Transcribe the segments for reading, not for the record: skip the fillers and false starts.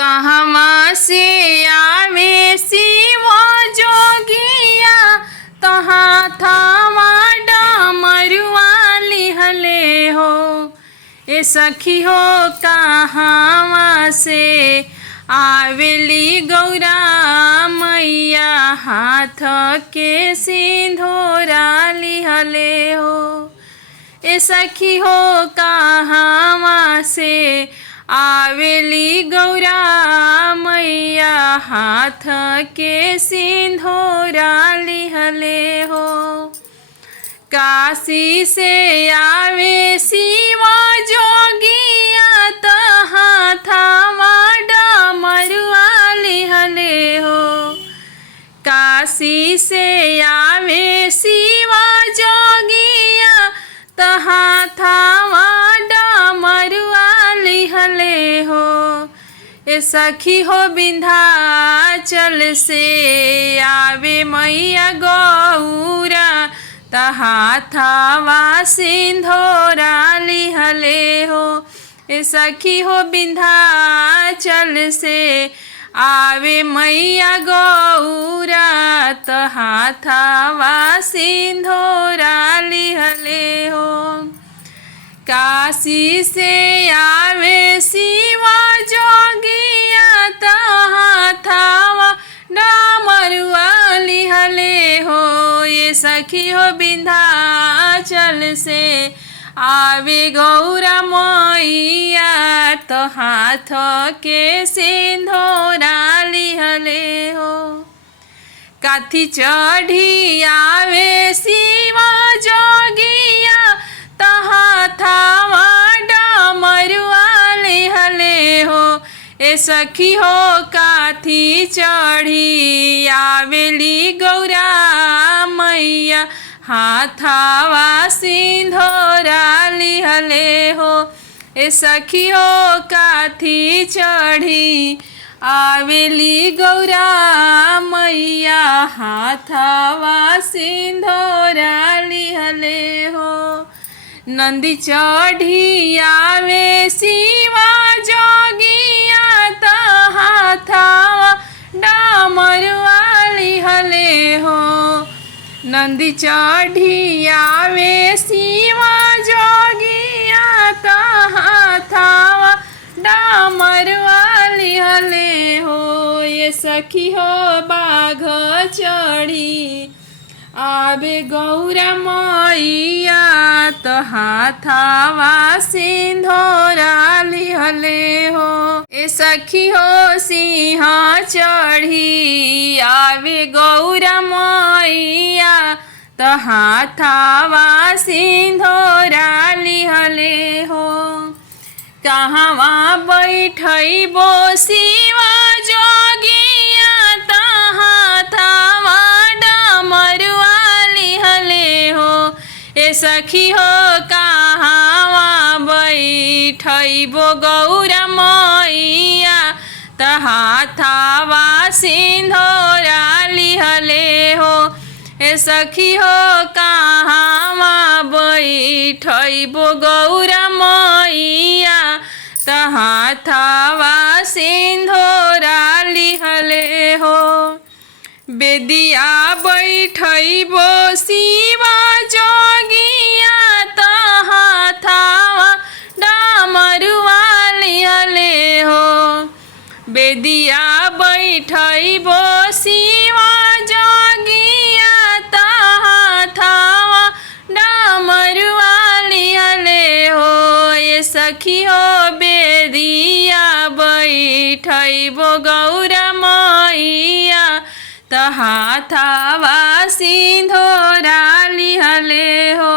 कहवा से आवे शिव जोगिया तहाँ थावा डमरुआ लिहले हो। ए सखी हो कहवा से आवेली गौरा मैया हाथ के सिंधोरा लिहले हो। ए सखी हो कहवा से आवेली गौरा मैया हाथ के सिंधोरा लिहले हो। काशी से आवे शिव जोगिया तहाँ थावा डमरुआ लिहले हो। काशी से आवे शिव जोगिया तहाँ थावा डमरुआ लिहले हो। ए सखी हो विंध्याचल से आवे मैया गौरा तहाँ थावा सिंधोरा लिहले हो। ए सखी हो विंध्याचल से आवे मैया गौरा तहाँ थावा सिंधोरा लिहले हो। काशी से आवे शिव जोगिया तहाँ थावा डमरुआ लिहले हो। ये सखी हो विंध्याचल से आवे गौरा मैया तो हाथ के सिंधोरा लिहले हो। काथी चढ़ी आवे शिव जोगिया तहाँ थावा डमरुआ लिहले हो। ए सखी हो काथी चढ़ी आवेली गौरा मैया हाथावा सिंधोरा लिहले हो। ए सखी हो काथी चढ़ी आवेली गौरा मैया हाथावा सिंधोरा लिहले हो। नंदी चढ़ी आवे शिव जोगिया तहाँ थावा डमरुआ लिहले हो। नंदी चढ़ी आवे शिव जोगिया तहाँ थावा डमरुआ लिहले हो। ये सखी हो बाघ चढ़ी आवे गौरा मैया तहाँ थावा सिंधोरा लिहले हो। ए सखी हो सिंह चढ़ी आवे गौरा मैया तहाँ थावा सिंधोरा लिहले हो। कहवा बैठबो शिव जोगिया तहाँ थावा डमरुआ लिहले हो। ए सखी हो कहवा बैठबो गौरा मैया तहाँ थावा सिंधोरा लिहले हो। ए सखी हो कहवा बैठबो गौरा मैया तहाँ थावा सिंधोरा लिहले हो। बेदिया बैठबो शिव जोगिया तहाँ थावा डमरुआ लिहले हो। बेदिया बैठबो शिव जोगिया तहाँ थावा डमरुआ लिहले हो। ये सखी हो बेदिया बैठबो गौरा मैया तहाँ थावा सिंधोरा लिहले हो।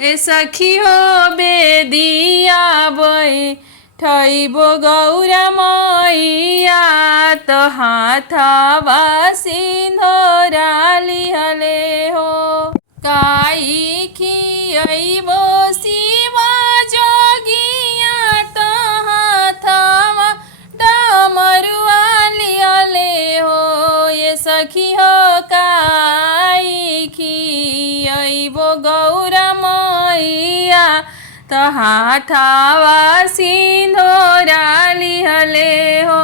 ए सखी हो बेदिया बैठबो गौरा मैया तहाँ थावा सिंधोरा लिहले हो। काई खियबो शिव जोगिया तहाँ थावा डमरुआ लिहले हो। ये सखी हो काई खियबो गौरा मैया तहाँ थावा सिंधोरा लिहले हो।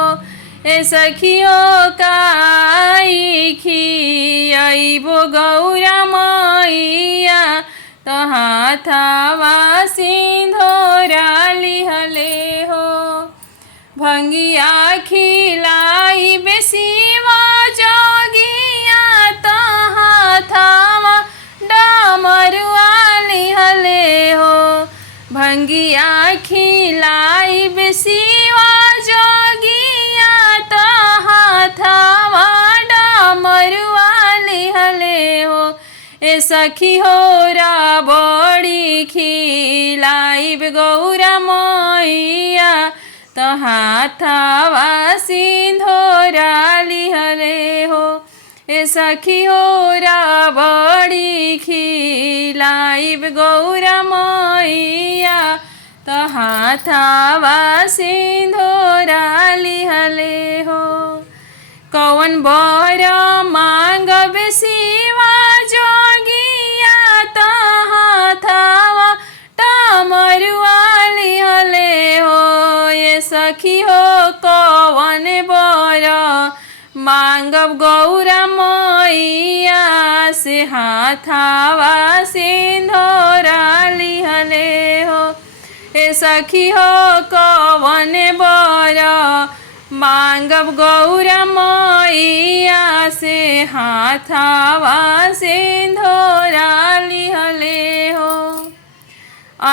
ए सखियो काई खियाइबो गौरा मैया त हाथवा सिंधोरा लिहले हो भंगिया खिलाई बेसीवा जोगिया त हाथवा डमरुआ लिहले हो भंगिया खिलाई बेसीवा जोगिया त हाथवा डमरुआ लिहले हो ए सखी हो रा बड़ी खिलाइब गौरा मैया त हाथवा सिंधोरा लिहले हो ए सखी हो रा बड़ी खिलाइब गौरा मैया त हाथवा सिंधोरा लिहले हो कौन बर मांगब शिवा जोगिया त हाथवा डमरुआ लिहले हो ये सखी हो कौन बर मांगब गौरा मैया से हाथवा सिंधोरा लिहले हो ए सखी हो कौन बर मांगब गौरा मैया से हाथवा सिंधोरा लिहले हो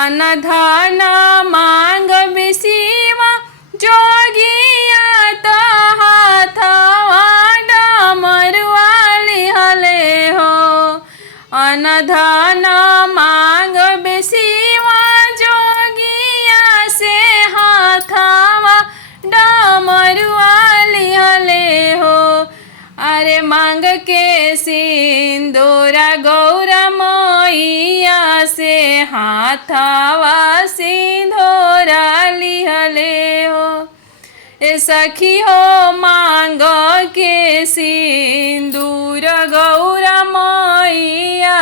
अनधन मांगब शिवा जोगिया त हाथवा डमरुआ लिहले हो अनधन मांगब शिवा जोगिया से हाथवा डमरुआ लिहले हो अरे मांग के सिंदूरा गौरा मैया से हाथवा सिंधोरा लिहले हो ए सखी हो मांग के सिंदूर गौरा मैया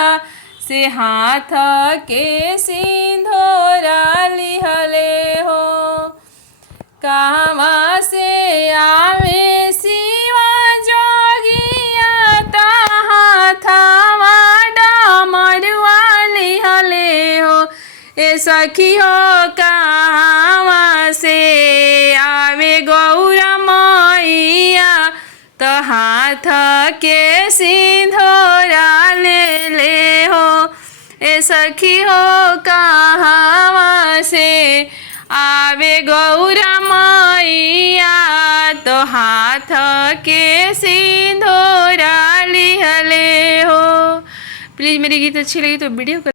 से हाथ के सिंधोरा लिहले हो कहवा से आवे शिवा जोगिया त हाथवा डमरुआ लिहले हो ए सखी हो कहवा से आवे गौरा मैया त हाथ के सिंधोरा ले हो ए सखी हो कहवा से आवे गौरा मैया तो हाथ के सिंधोरा लिहले हो। प्लीज़ मेरी गीत अच्छी लगी तो वीडियो